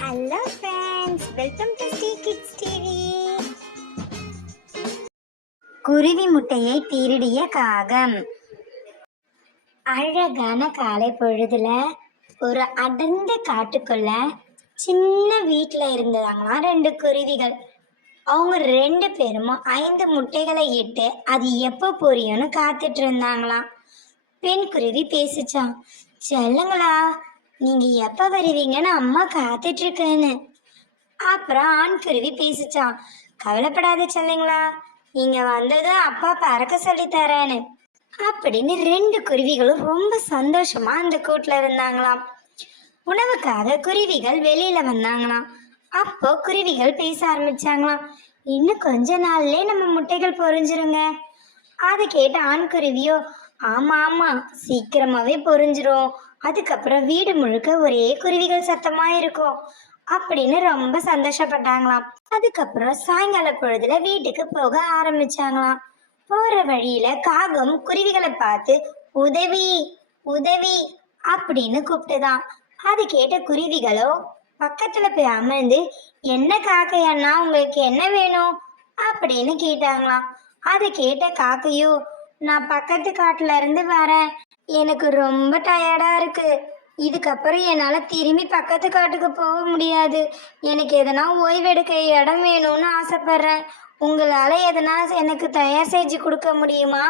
Hello friends, welcome to Sri kids TV. குருவி முட்டையை திருடிய காகம். அழகான காலை பொழுதுல ஒரு அடர்ந்த காட்டுக்குள்ள சின்ன வீட்டில் இருந்ததாங்களாம் ரெண்டு குருவிகள். அவங்க ரெண்டு பேரும் 5 முட்டைகளை இட்டு அது எப்போ பொரியும்னு காத்துட்டு இருந்தாங்களாம். பெண் குருவி பேசிச்சான், செல்லுங்களா, நீங்க எப்ப வருவீங்கன்னு அம்மா காத்துட்டு இருக்கேன்னு. அப்புறம் ஆண் குருவி பேசிச்சான், கவலைப்படாத செல்லுங்களா, நீங்க வந்ததும் அப்பா பறக்க சொல்லி தரேன்னு. அப்படின்னு ரெண்டு குருவிகளும் ரொம்ப சந்தோஷமா அந்த கூட்டுல இருந்தாங்களாம். உணவுக்காக குருவிகள் வெளியில வந்தாங்களாம். அப்போ குருவிகள் பேச ஆரம்பிச்சாங்களாம், இன்னும் கொஞ்ச நாள்லயே நம்ம முட்டைகள் பொரிஞ்சிருங்க. அதை கேட்ட ஆண் குருவியோ, ஆமா ஆமா, சீக்கிரமாவே பொரிஞ்சிரும், அதுக்கப்புறம் வீடு முழுக்க ஒரே குருவிகள் சத்தமா இருக்கும் அப்படின்னு ரொம்ப சந்தோஷப்பட்டாங்களாம். அதுக்கப்புறம் சாயங்கால பொழுதுல வீட்டுக்கு போக ஆரம்பிச்சாங்களாம். போற வழியில காகம் குருவிகளை பார்த்து உதவி உதவி அப்படின்னு கூப்பிட்டுதான். அது கேட்ட குருவிகளோ பக்கத்துல போய் அமர்ந்து, என்ன காக்கையண்ணா, உங்களுக்கு என்ன வேணும் அப்படின்னு கேட்டாங்களாம். அது கேட்ட காக்கையோ, நான் பக்கத்து காட்டுல இருந்து வரேன், எனக்கு ரொம்ப டயர்டா இருக்கு, இதுக்கப்புறம் என்னால திரும்பி பக்கத்து காட்டுக்கு போக முடியாது, எனக்கு எதனா ஓய்வெடுக்க இடம் வேணும்னு ஆசைப்படுறேன், உங்களால எதனா எனக்கு தயார் செஞ்சு கொடுக்க முடியுமா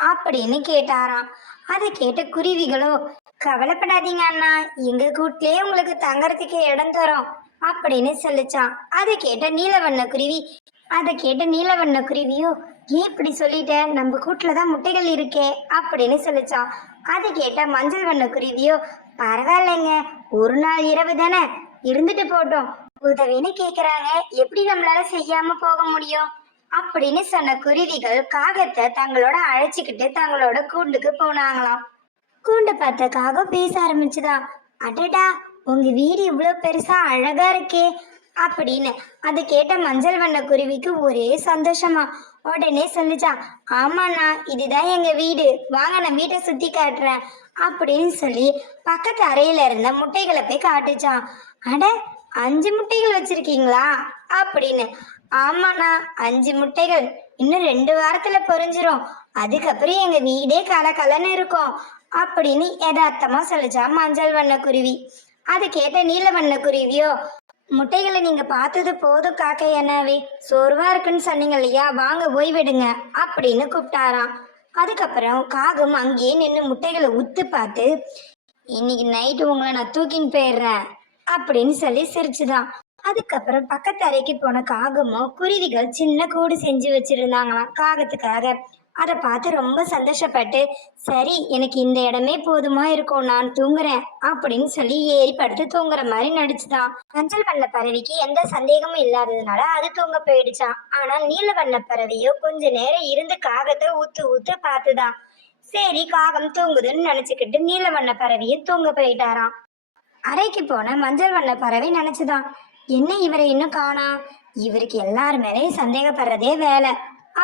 அப்படின்னு கேட்டாராம். அதை கேட்ட குருவிகளோ, கவலைப்படாதீங்க அண்ணா, எங்க கூட்டிலே உங்களுக்கு தங்கறதுக்கு இடம் தரோம் அப்படின்னு சொல்லிச்சான். அதை கேட்ட நீலவண்ண குருவியோ, ஏன் இப்படி சொல்லிட்ட, நம்ம கூட்டுல தான் முட்டைகள் இருக்கே அப்படின்னு சொல்லிச்சான். அதை கேட்ட மஞ்சள் வண்ண குருவியோ, பரவாயில்லைங்க, ஒரு நாள் இரவு தானே, இருந்துட்டு போட்டோம், உதவின்னு கேக்குறாங்க, எப்படி நம்மளால செய்யாம போக முடியும் அப்படின்னு சொன்ன குருவிகள் காகத்தை தங்களோட அழைச்சிக்கிட்டு தங்களோட கூண்டுக்கு போனாங்களாம். கூண்டு பார்த்த காகம் பேச ஆரம்பிச்சுதான், அடடா, உங்க வீடு இவ்வளவு பெருசா அழகா இருக்கே அப்படின்னு. அது கேட்ட மஞ்சள் வண்ண குருவிக்கு ஒரே சந்தோஷமா. உடனே சொல்லிச்சான், ஆமாண்ணா, இதுதான் எங்க வீடு, வாங்க நான் வீட்டை சுத்தி காட்டுறேன் அப்படின்னு சொல்லி பக்கத்து அறையில இருந்த முட்டைகளை போய் காட்டுச்சான். அட, 5 முட்டைகள் வச்சிருக்கீங்களா அப்படின்னு. ஆமாண்ணா, 5 முட்டைகள், இன்னும் 2 வாரத்துல பொரிஞ்சிரும், அதுக்கப்புறம் எங்க வீடே கலகலன்னு இருக்கும் அப்படின்னு யதார்த்தமா சொல்லிச்சா மஞ்சள் வண்ண குருவி. அது கேட்ட நீல வண்ண குருவியோ, முட்டைகளை நீங்க பார்த்தது போதும் காக்கை அண்ணாவே, சோர்வா இருக்குன்னு சொன்னீங்க இல்லையா, வாங்க ஓய்வெடுங்க அப்படின்னு கூப்பிட்டாராம். அதுக்கப்புறம் காகம் அங்கேயே நின்று முட்டைகளை உத்து பார்த்து, இன்னைக்கு நைட்டு உங்களை நான் தூக்கின்னு போயிடுறேன் அப்படின்னு சொல்லி சிரிச்சுதான். அதுக்கப்புறம் பக்கத்து அறைக்கு போன காகமோ குருவிகள் சின்ன கூடு செஞ்சு வச்சிருந்தாங்களாம் காகத்துக்காக. அதை பார்த்து ரொம்ப சந்தோஷப்பட்டு, சரி, எனக்கு இந்த இடமே போதுமா இருக்கும், நான் தூங்குறேன் அப்படின்னு சொல்லி ஏறி படுத்து தூங்குற மாதிரி நடிச்சுதான். மஞ்சள் வண்ண பறவைக்கு எந்த சந்தேகமும் இல்லாததுனால அது தூங்க போயிடுச்சான். ஆனா நீல வண்ண பறவையோ கொஞ்ச நேரம் இருந்து காகத்தை ஊத்து ஊத்து பார்த்துதான். சரி, காகம் தூங்குதுன்னு நினைச்சுக்கிட்டு நீல வண்ண பறவையும் தூங்க போயிட்டாராம். அறைக்கு போன மஞ்சள் வண்ண பறவை நினைச்சுதான், என்ன இவரை இன்னும் காணா, இவருக்கு எல்லாரு மேலேயும் சந்தேகப்படுறதே வேலை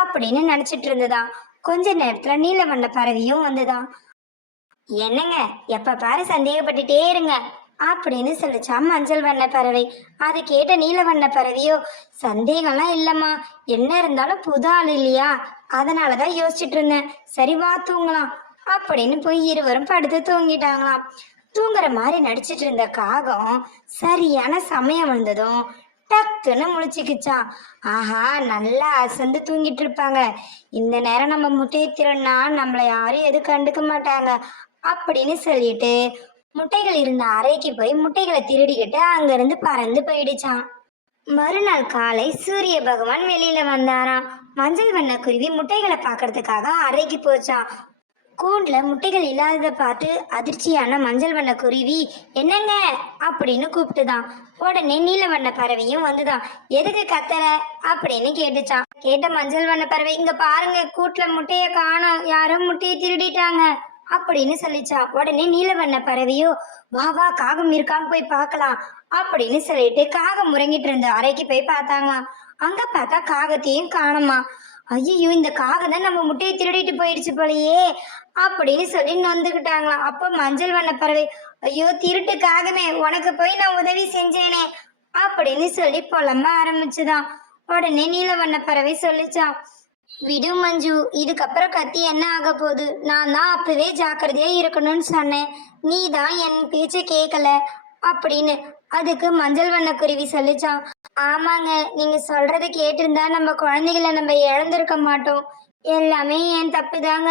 அப்படின்னு நினைச்சிட்டு இருந்ததான். கொஞ்ச நேரத்துல நீல வண்ண பறவையும் வந்துதான். என்னங்க, எப்ப பாரு சந்தேகப்பட்டுட்டே இருங்க அப்படின்னு சொல்லிச்சா மஞ்சள் வண்ண பறவை. அதை கேட்ட நீல வண்ண பறவையோ, சந்தேகம்லாம் இல்லம்மா, என்ன இருந்தாலும் புது ஆள் இல்லையா, அதனாலதான் யோசிச்சுட்டு இருந்தேன், சரி வா தூங்கலாம் அப்படின்னு போய் இருவரும் படுத்து தூங்கிட்டாங்களாம். தூங்குற மாதிரி நடிச்சிட்டு இருந்த காகம் சரியான சமயம் வந்ததும் டக்குன்னு முழிச்சுக்கிச்சான். ஆஹா, நல்லா அசந்து தூங்கிட்டு இருப்பாங்க, இந்த நேரம் நம்ம முட்டையை திருடினா நம்மளை யாரும் எதுவும் கண்டுக்க மாட்டாங்க அப்படின்னு சொல்லிட்டு முட்டைகள் இருந்த அறைக்கு போய் முட்டைகளை திருடிக்கிட்டு அங்கிருந்து பறந்து போயிடுச்சான். மறுநாள் காலை சூரிய பகவான் வெளியில வந்தாராம். மஞ்சள் வண்ண குருவி முட்டைகளை பார்க்கறதுக்காக அறைக்கு போச்சான். கூண்டுல முட்டைகள் இல்லாததை பார்த்து அதிர்ச்சியான மஞ்சள் வண்ண குருவி, என்னங்க அப்படின்னு கூப்பிட்டுதான். உடனே நீல வண்ண பறவையும் வந்துதான். எதுக்கு கத்தற அப்படின்னு கேட்டுச்சான். கேட்ட மஞ்சள் வண்ண பறவை, இங்க பாருங்க, கூட்டுல முட்டைய காணோம், யாரும் முட்டையை திருடிட்டாங்க அப்படின்னு சொல்லிச்சான். உடனே நீல வண்ண பறவையோ, வா வா, காகம் இருக்கான்னு போய் பார்க்கலாம் அப்படின்னு சொல்லிட்டு காகம் முறங்கிட்டு இருந்த அறைக்கு போய் பார்த்தாங்களாம். அங்க பார்த்தா காகத்தையும் காணுமா. ஐயோ, இந்த காகம் தான் நம்ம முட்டையை திருடிட்டு போயிடுச்சு போலையே அப்படின்னு சொல்லி நொந்துக்கிட்டாங்களாம். அப்போ மஞ்சள் வண்ண பறவை, ஐயோ திருட்டுக்காகவே உனக்கு போய் நான் உதவி செஞ்சேனே அப்படின்னு சொல்லி புலம்ப ஆரம்பிச்சுதான். உடனே நீலவண்ண பறவை சொல்லிச்சான், விடு மஞ்சு, இதுக்கப்புறம் கத்தி என்ன ஆக போகுது? நான் தான் அப்பவே ஜாக்கிரதையா இருக்கணும்னு சொன்னேன், நீ தான் என் பேச்ச கேட்கல அப்படின்னு. அதுக்கு மஞ்சள் வண்ண குருவி சொல்லிச்சான், ஆமாங்க, நீங்க சொல்றதை கேட்டிருந்தா நம்ம குழந்தைகளை நம்ம இழந்திருக்க மாட்டோம். எல்லாமே என் தப்பு தாங்க.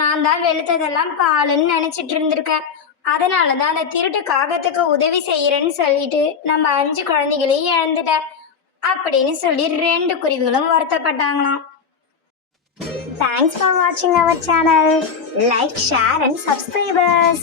நான் தான் வெளுத்ததெல்லாம் பாலுன்னு நினைச்சிட்டு இருந்திருக்கேன். அதனாலதான் அந்த திருட்டு காகத்துக்கு உதவி செய்யறேன்னு சொல்லிட்டு நம்ம 5 குழந்தைகளையும் இழந்துட்டேன் அப்படின்னு சொல்லி 2 குருவிகளும் வருத்தப்பட்டாங்களாம். Thanks for watching our channel. Like, share and subscribe us.